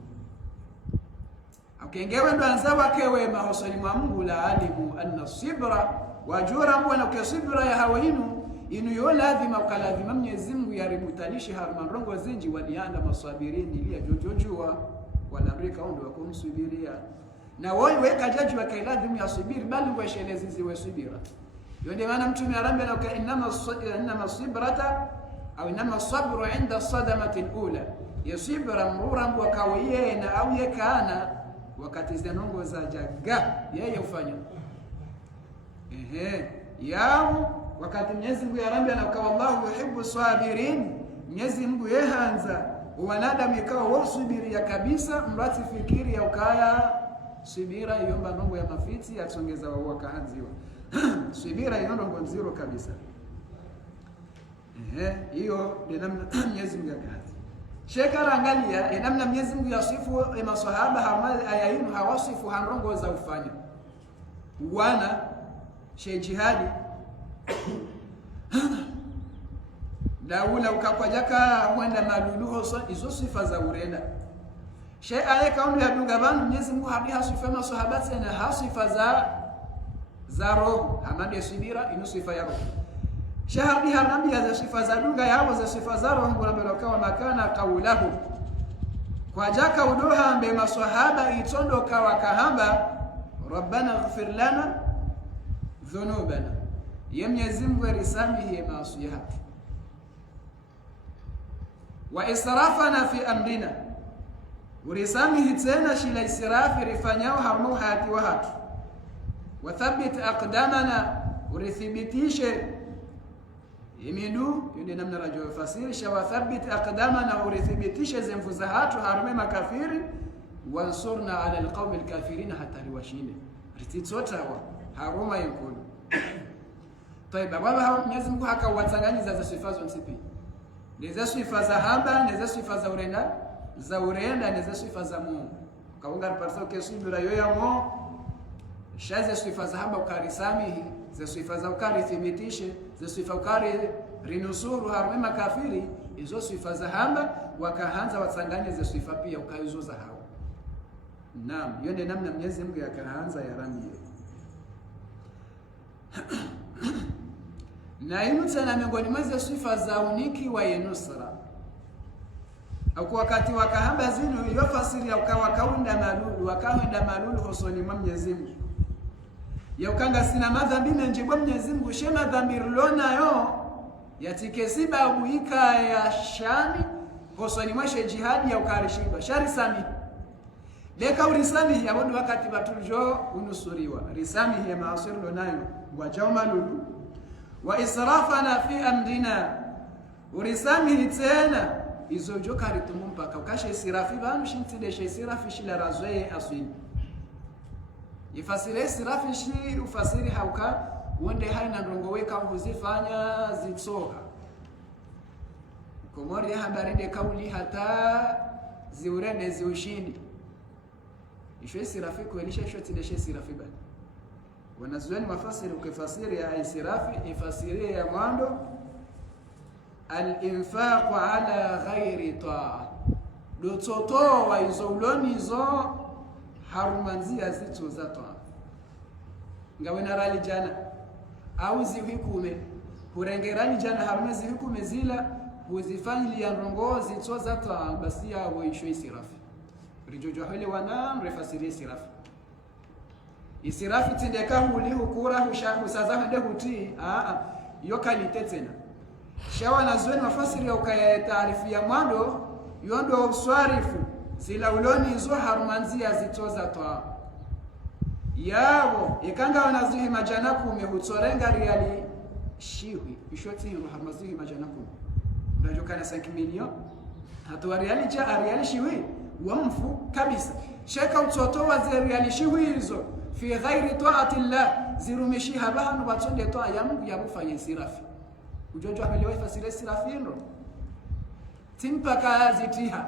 akengewe ndo anza wake wema usoni mwa Mungu la alimu anna sibra wajura mbona ukisibra ya hawinu inu yoladhima ukalazima Mwenyezi Mungu yarimutalishi harmanrongo zinji walianda masabirini ili ajojojua wanaamrika ondo wakumsubiria na wao weka jaji wakailazima yasubiri bali washelezi ziwe subira yonde maana mtume arambe na inma sibrata au inma sabru inda sadamati alula yasibra mruram wakawiye na au yekana wakati zinongo za jaga yeye ufanya yao wakati Mwenyezi Mungu yarambe na kwa Allahu yuhibbu sabirin Mwenyezi Mungu yehanza wanadamu ikawa wasubiri ya kabisa mrati fikiri ya ukaya subira yomba ndongo ya mafiti yatsongeza wao wakaanziwa subira inondo ngonziro kabisa hiyo ni namna Mwenyezi Mungu akaanza. Shekara angalia namna Mwenyezi Mungu yasifu maswahaba hamali ayayinu hawasifu harongo za ufanya. Wana jihadi daula ukakwajaka wenda maluluho so izo sifa za urenda. Aya kaundu ya dunga banu Mwenyezi Mungu hadi hasifa maswahabati na hasifa za roho hamadi subira inu sifa ya roho. Hadi harambi ya sifa za dunga yao za sifa za roho ngulambeleka wa makana kaulahu kwa jaka udoha ambe maswahaba itondo kawa kahamba rabbana ighfir lana dhunubana ya Mwenyezi Mungu risamihi maasiyati wa israfana fi amrina urisamihi tena shila israfi rifanyao harmu hati wa hatu wa thabbit aqdamana urithibitishe imidu yule namna rajwa fasirisha wa thabbit aqdamana urithibitishe zemfu za hatu harume makafiri wansurna ala alqawmi alkafirin hatta liwashine rititsota haruma yakulu. Taiba baba Mwenyezi Mungu hakawatanganyiza za sifa zote zipi? Neza sifa za hamba, neza sifa za urenda, neza sifa za Mungu. Kaunga parsa kesubira yoya mo shaze sifa za hamba ukarisamihi, za sifa za ukarithibitishe, za sifa ukari rinusuru harume makafiri, izo sifa za hamba wakaanza watanganye za sifa pia ukaizuza hao. Naam, hiyo ndio namna Mwenyezi Mungu yakaanza yaramie. Na inu tena miongoni mwa sifa za uniki wa yenusra au kwa wakati wakahamba zinu iliyofasiri ya ukawa kaunda malulu wakaenda malulu hosoni mwa Mwenyezi Mungu ya ukanga sina madhambi menjibwa Mwenyezi Mungu shema dhambi lona yo yatikesiba uika ya shani hosoni mwa jihadi ya ukarishiba shari sami deka urisami ya bodu wakati batuljo unusuriwa risami ya maasir lonayo wa jauma lulu wa israfana fi amrina urisami tena izo joka ritumumpa ukashe israfi banu shintide she israfi shila razwe aswin ifasire israfi shi ufasiri hauka wende haina ndongo weka huzifanya zitsoka komori habari de kauli hata ziurende ziushindi isho israfi kuelisha isho tideshe israfi bani wanazueni mafasiri ukifasiri ya israfi ifasiri ya mwando al-infaq ala ghairi ta'a dototo wa izo uloni izo harumanzia zitu za ta'a ngawe narali jana au zihikume hurengerani jana harumezi hikume zila huzifanyi ya rongozi to za ta'a basi ya waisho israfi rijojo hile wana mrefasiri israfi israfi tindeka huli hukura hushahu saza hende huti yo kalite tena shawa nazueni mafasiri ya ukaya taarifu ya mwando yondo uswarifu zila uloni izo harumanzia zitoza toa yabo ikanga wanazuhi majanaku umehutsorenga riali shiwi ishoti hiru harumanzihi majanaku ndajokana 5 milioni hatuwa riali ja riali shiwi wamfu kabisa sheka utotowa zi riali shiwi hizo fi ghairi ta'ati Allah zirumishiha bahanu batonde toa ya Mungu ya mufanye sirafi ujonjwa haliwa fasire sirafino timpaka zitiha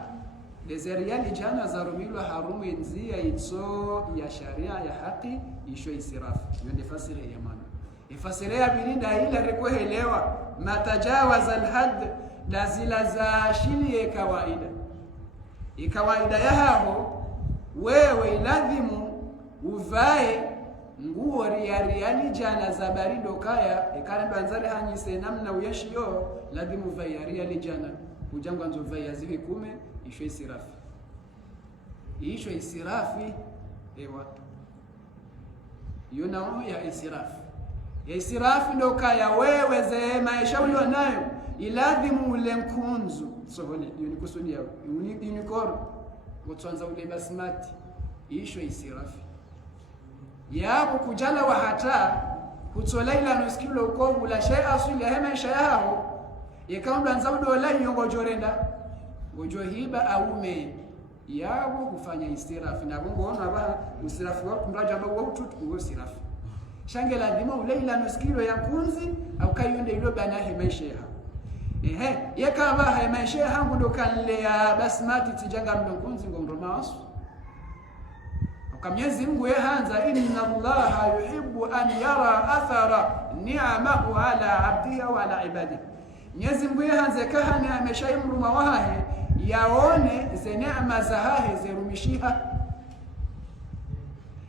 dezeriani jana za rumilwa harumu nzia itso ya sharia ya haki isho israfu hiyo ni fasire ya maana ifasire ya bilinda ile rekoelewa matajawaza alhad lazila za shili kawaida ya hao wewe lazima uvae nguo riali jana za barido kaya ikarendo anzare hanyise namna uyeshiyo lazima uvae riali jana ujangwa nzo vae zivi 10 isho isirafi isho isirafi ewa yona ya isirafi ndo kaya wewe ze maisha ulio nayo iladhimu ule mkunzu sohole yoni kusudia unikoro wotwanza ule basmati isho isirafi yabo kujala wa hata kutolaila nuskilo ukovu la shay asili ya maisha yao yakaunda nzaudo la nyongo jorenda gojo hiba aume yabo kufanya istirafi na bongo ona ba istirafi wako mraja ambao ututu huo istirafi shange lazima ulaila nuskilo ya kunzi au kayonde ilo bana he maisha yao Yekaba hai maisha hangu ndo kanlea basmati tijanga mkunzi ngomroma wasu. Mwenyezi Mungu yahanza inna Allaha yuhibbu an yara athara ni'amahu ala 'abdihi wa ala ibadihi. Mwenyezi Mungu yahanza kahani ameshaimruma wahe yaone ze neema za hahe zerumishiha.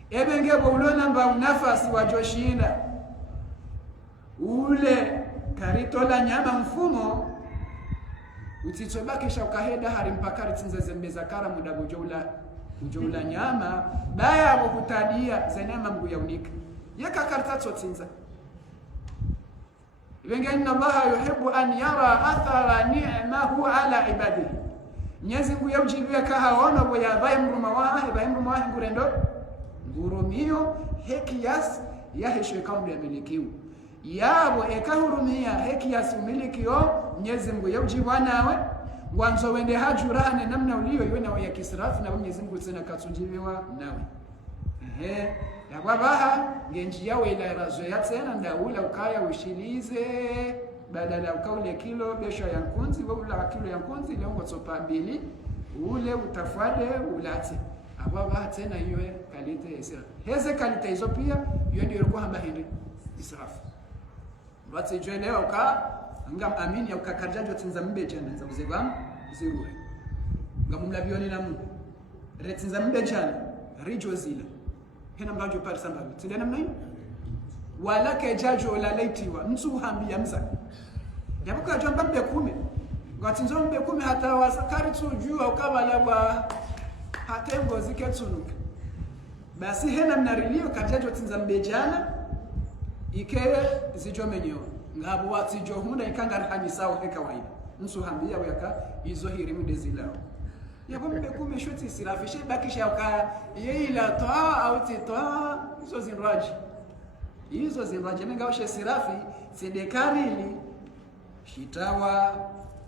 Ebengebo ulona mba unafasi wa joshinda ule karitola nyama mfumo utitsobakisha ukaheda hari mpakari tinza zembeza kara muda bujoula nyama baya kukutadia zenema mgu ya unika yaka kartatso tinza ibenga inna Allaha yuhibbu an yara athara ni'mahu ala ibadihi. Mwenyezi Mungu yaujibiwa kahaona boya baye mruma wahe ngurendo ngurumio hekiyas yaheshwe kaumbi ya milikiu yabo ekahurumia hekiyas umilikio. Mwenyezi Mungu yaujibiwa nawe wanzo wende hajurane namna uliyo yona wa yakisrafu na Mwenyezi Mungu tena katsujibiwa nawe. Yababaha ngenji yawe ila razo ya tena ndaula ukaya ushilize badala ukaule kilo besho ya nkunzi wala kilo ya nkunzi lengo tsopa mbili ule utafade ulati ababaha tena iwe kalite israf. Heze kalite hizo pia hiyo ndio ilikuwa hamba hindi israf. Basi jelewa uka ngam amini ukakajajo tinza mbe jana za uzebam zirue ngamumla bioni na Mungu retinza mbe jana rijo zila hena mbajo par sambabu tindana mnayo wala kejajo la laitiwa mtu hambia mza yabuka jamba mbe 10 ngatinzo mbe 10 hata wasakari tujua ukabala ba hatengo ziketsunuka basi hena mnarilio kajajo tinza mbe jana ikere zijomenyo ngabo watijo hunda ikangari hanyisao kawaida nsu hambia weka izo hirimu dezilao yabo mbe 10 shoti sirafishe bakisha uka yeila toa au titoa hizo zinraji mengaoshe sirafi sedekarili shitawa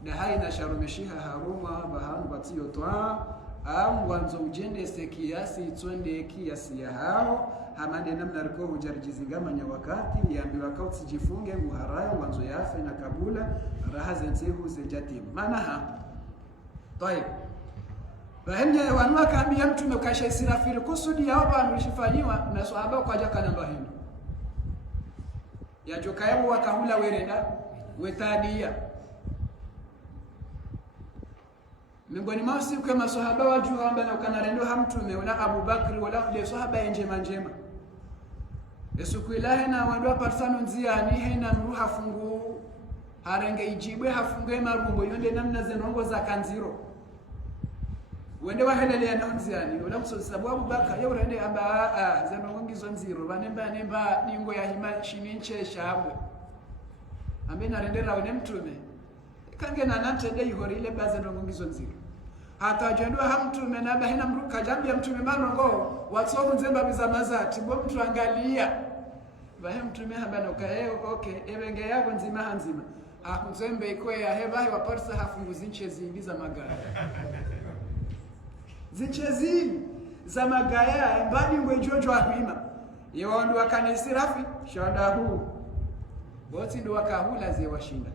dahai na sharumeshiha haruma bahanu batio toa au wanzo ujende sekiasi twende kiasi ya hao hamande namna riko ujarjizingama nya wakati yambiwa kauti jifunge muharayo wanzo yafe na kabula raha zensehu zejatim manaha طيب bahemye wanwa kaambia mtume kashe sirafiri kusudi yao banu lishifanywa na sahaba kwa jaka namba hino ya jokayo wakahula werenda wetadia miongoni mwa siku kama sahaba wajua ambao kanarendo hamtume wala Abu Bakri wala ile sahaba njema Yesu ilahe na wandwa parsano nziani hena mruha fungu harenge ijibwe hafungwe marumbo yonde namna zenongo za kanziro wende wahelele na nziani wala msosabu Abu Bakri yao rende amba zenongo ngizo nziro banemba ningo ya hima shininche shabwe ambe narendera wene mtume kange na nantende yihorile baze ndongo ngizo nziro hata jendwa hamtume na bahina mruka jambi ya mtume manongo watsomu nzemba bizamazati bo mtu angalia bahe mtume habana kae okay ebenge yako nzima hanzima ahuzembe ikwe ya hebahi waparsa hafungu zinche zingiza magaya zinche za magaya mbadi ngwe jojo ahima yewandu wakanisi rafi shanda huu boti ndo wakahula ze washinda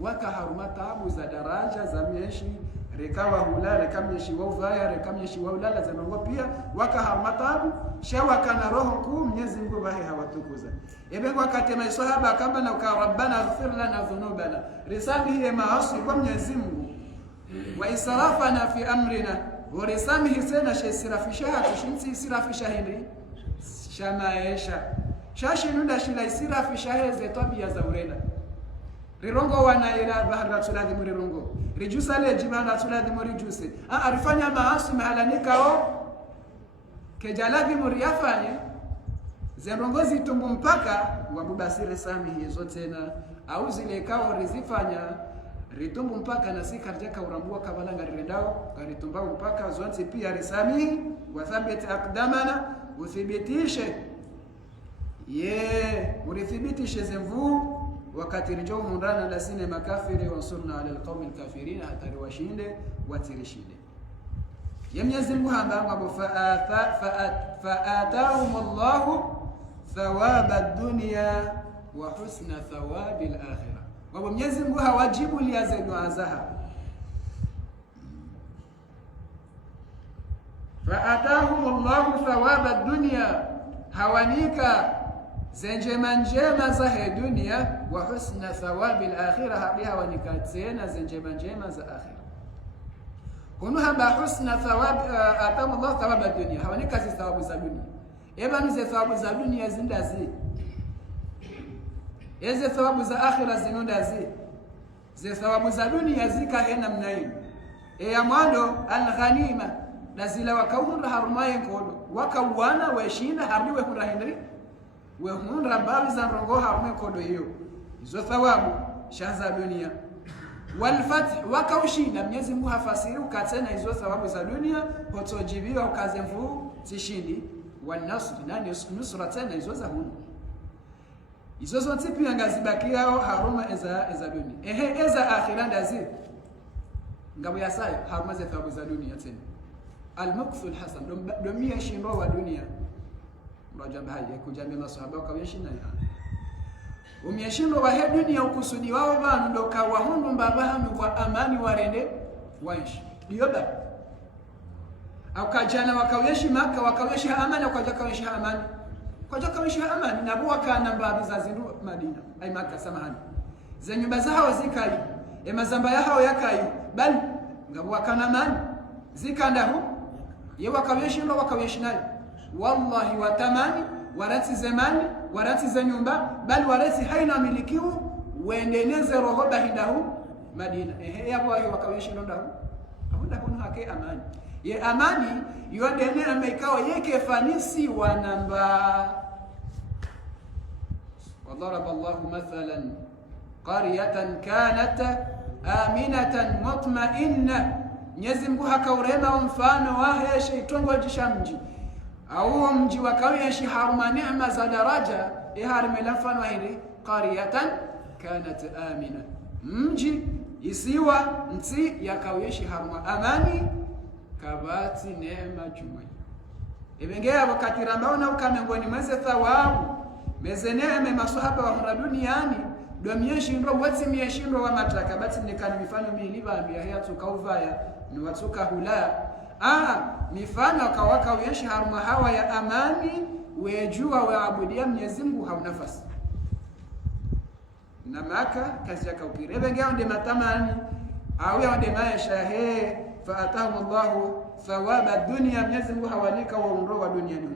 wakaharuma taabu za daraja za mieshi rekawa hula rekamyeshi wa uvaya rekamyeshi wa ulala za nongo pia wakaharuma taabu shawa kana roho kuu Mwenyezi Mungu bahe hawatukuza ebengo wakati maisahaba kamba na rabbana ighfir lana dhunubana risali hiya maasi kwa Mwenyezi Mungu wa israfana fi amrina wa risamihi sana shisirafisha tushinsi sirafisha hindi shamaesha shashi nunda shila isirafisha heze tabia za urena rirongo wana ila bahara tuladi murirongo rijusa le jibana tuladi murijuse arifanya maasi mahalanikao kejaladi muriyafanye zerongozi tumbu mpaka wabubasire sami hizo tena au zile kao rizifanya ritumbu mpaka na sikarjeka urambua kabalanga rirendao karitumba mpaka zonzi pia risami wa thabit aqdamana uthibitishe urithibitishe zemvu wakati rijao mundana la sine makafiri wansurna ala alqawmi alkafirin hatari washinde watirishinde ya Mwenyezi Mungu hamba fa'atahum Allahu thawaba ad-dunya wa husna thawabi al-akhirah Kwa Mwenyezi Mungu hawajibu liaze dua zaha. Fa'atahumullahu thawaba ad-dunya, hawanika zenjema njema za dunia, wa husna thawabi al-akhirah, habiha wanikatena zenjema njema za akhirah. Kunu hamba husna thawab atamullahu thawaba ad-dunya, hawanika zi thawabu za dunia. Eba nize thawabu za dunia zindazi, eze thawabu za akhirah zinundazi. Ze thawabu za dunia zika hena mnaini ya mwando al-ghanima, nazila wakawunra harumaye nkodo wakawana weshinda harniwe hura hendri we hunra babi za rongo harume kodo hiyo. Hizo thawabu shaza dunia. Wal fath, wakawshinda Mwenyezi Mungu hafasiri ukatena hizo thawabu za dunia hotojibiwa ukazemvu zishindi. Wan nasr, nani nusra tena hizo za hunu. Hizo zote pia ngazibakia haruma eza dunia. Eza akhirah ndazi ngabu ya sayo haruma za thawabu za dunia tena. Al-maqsul hasan domia shindo wa dunia mrajamba haje kujamia maswahaba wakaweshina ya umyashindo wa he dunia ukusudi wao banu ndoka wahundu mbabahanu kwa amani warende waishi diyoba akajana wakaweshi Maka wakaweshi amani wakaweshi amani wakaweshi amani na buwa kana mbabu za zindu Madina ay Maka samahani za nyumba zao zikali mazamba yao yakayo bali ngabuwa kana amani zikandahu ye wakaweshi ndo wakaweshi nayo wallahi watamani warati zamani warati za nyumba bali warati haina milikiu wendeneze roho bahindahu Madina yabo wakaweshi ndo ndahu abunda kuna hake amani ye amani yodene amekao yeke fanisi wanamba. وضرب الله مثلا قرية كانت آمنة مطمئنة. Mwenyezi Mungu hakaurema mfano wa sheitongo jishamji au mji wakawishi haruma neema za daraja iharime mfano hili qaryatan kanat amina, mji isiwa nti yakawishi haruma amani kabati neema jumai ibengea wakati rambao na ukamengoni mweze thawabu meze neema maswahaba wa duniani domieshi ndo wati mieshindo wa mataka bati nikani mifano miliba ambia tukauvaya ni watuka hula mifano kawaka uyeshi haruma hawa ya amani wejua waabudia Mwenyezi Mungu hauna nafasi na Maka kazi yaka ukirebe ngao nde matamani au ya nde maisha faatahu Allahu thawaba dunya, Mwenyezi Mungu hawanika wa unro wa dunia ni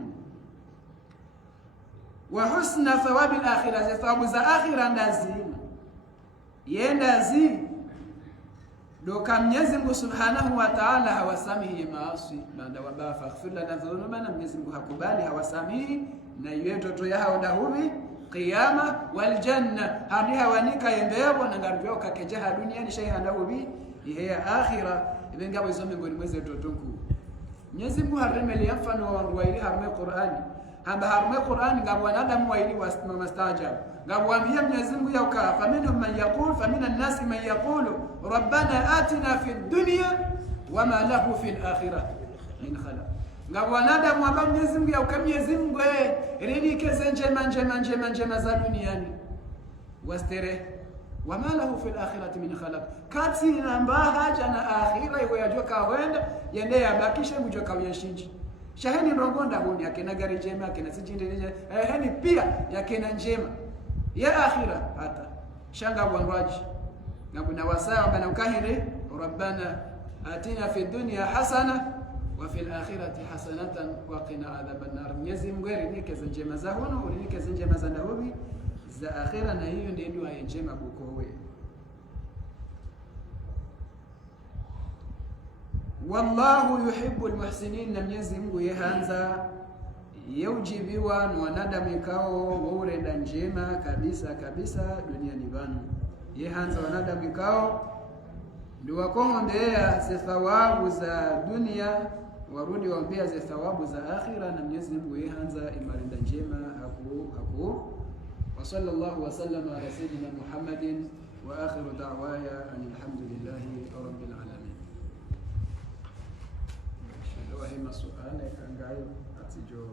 wa husna thawabi al-akhirah, za thawabu za akhirah ndazi yendazi doka Mwenyezi Mungu Subhanahu wa Ta'ala hawasamihi maasi banda waba faghfir lana dhunubana. Mwenyezi Mungu hakubali hawasamihi na yeto yao dahubi qiyama wal janna hadi hawanika yembebo na ngaribyo kakejaha duniani shayha dahubi ya akhirah ibenga wizo mengoni mweze totonku. Mwenyezi Mungu haremeli mfano wa ruwaili harme Qur'ani hamba harme Qur'ani ngabwa nadamu waili wastajab ngabwambia Mwenyezi Mungu yauka faminhum man yaqul faminan nasi man yaqulu rabbana atina fid dunya wama lahu fil akhirah min khalaq. Ngabwa nadamu amba Mwenyezi Mungu yauka Mwenyezi Mungu ridike njema za duniani wastere wama lahu fil akhirati min khalaq, kati namba haja na akhira iwe yajoka wenda yende yabakishe mujoka yashinji shaheni rongonda huni akena gari njema akena sijinde heni pia yakena njema ya akhira hata shanga bwangwaji na kuna wasaa bana ukahiri rabbana atina fi dunya hasana wa fil akhirati hasanatan wa qina adhaban nar. Mwenyezi Mungu rinike njema za hono urinike njema za ndahobi za akhira, na hiyo ndio dua njema bukowe. Wallahu yuhibbul muhsinin, na Mwenyezi Mungu yehanza yaujibiwa na wanadamu ikao waurenda njema kabisa duniani banu. Yehanza wanadamu ikao ndio wakombea ze thawabu za dunia warudi waombea ze thawabu za akhira, na Mwenyezi Mungu yehanza imarenda njema haku. Wa sallallahu wa sallama ala sayyidina Muhammadin wa akhiru da'waya alhamdulillahi rabbil alamin. Hima suala kangayo atijo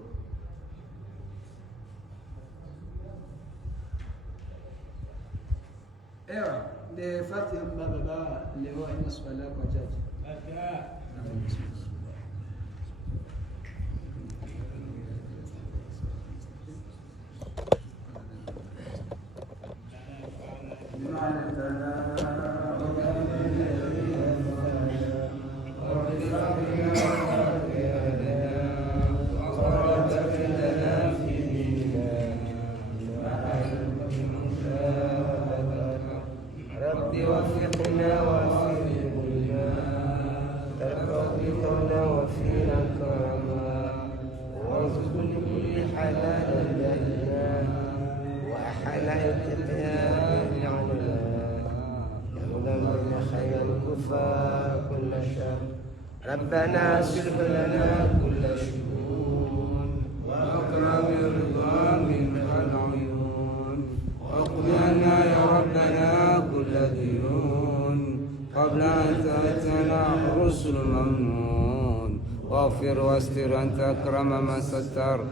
Ewa, ndio Fatiha baba leo ina swala kwa jaji. Fatiha. وفقنا وفقنا تربطنا وفينا كرما وارزق لكل حلال لنا وأحل اتقياء لعنا يهدى من خير الكفار كل شر ربنا اسلك لنا كل شؤون وأكرم رضا منك العيون واقض عنا يا ربنا كل ديون قبل أن تأتنا رسل ممنون واغفر واستر أنت أكرم من ستر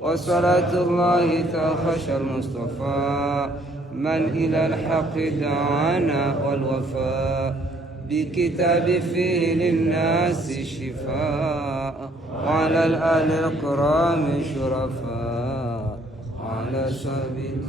وصلاة الله تخشى المصطفى من إلى الحق دعانا والوفاء بكتاب فيه للناس شفاء وعلى الآل الكرام شرفاء وعلى سبيل